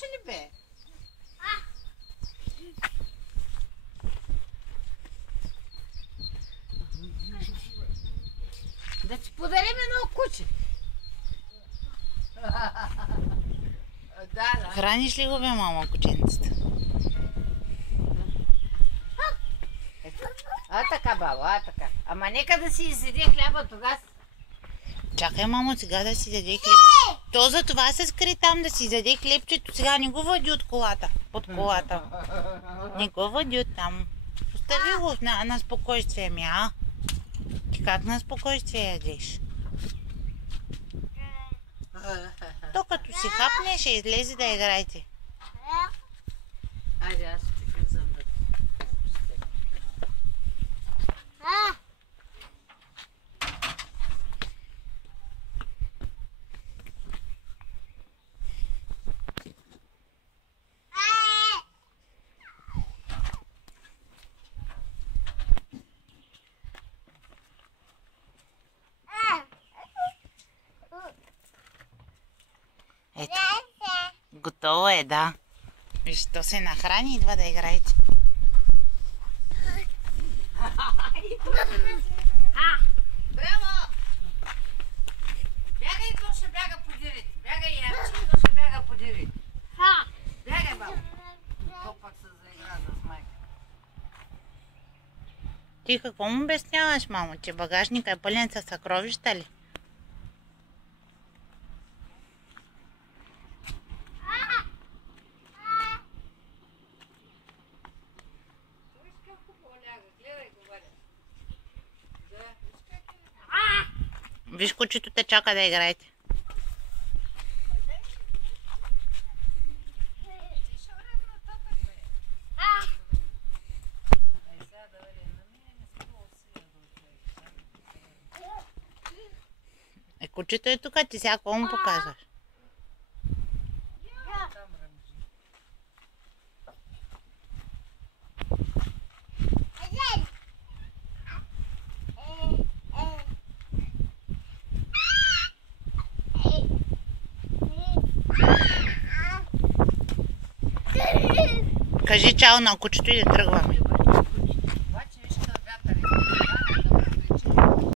може ли бе? Да ти подарим едно куче. Да. Храниш ли го, бе, мама, кученцата? Така, баба, така. Ама нека да си изяде хляба тогава. Чакай, мамо, сега да си даде хлеб. То за това се скри там да си даде хлебчето. Сега не го въди от колата. Под колата. Не го въди от там. Остави го на спокойствие ми, а? Ти как на спокойствие ядеш? То като си хапне, ще излезе да играете. Айде, аз ще ти влизам да... Ето. Готово е, да. Виж, то се нахрани, идва да играете. Браво! Бягай, то ще бяга по дирите. Бягай, Ярче, то ще бяга по дирите. Бягай, баба. То пак се заигра с майка. Ти какво му обясняваш, мамо, че багажника е пълен със съкровища ли? Виж, кучето те чака да играете. Кучето е тук, ти сега какво му показваш? Кажи чао на кучето и да тръгваме.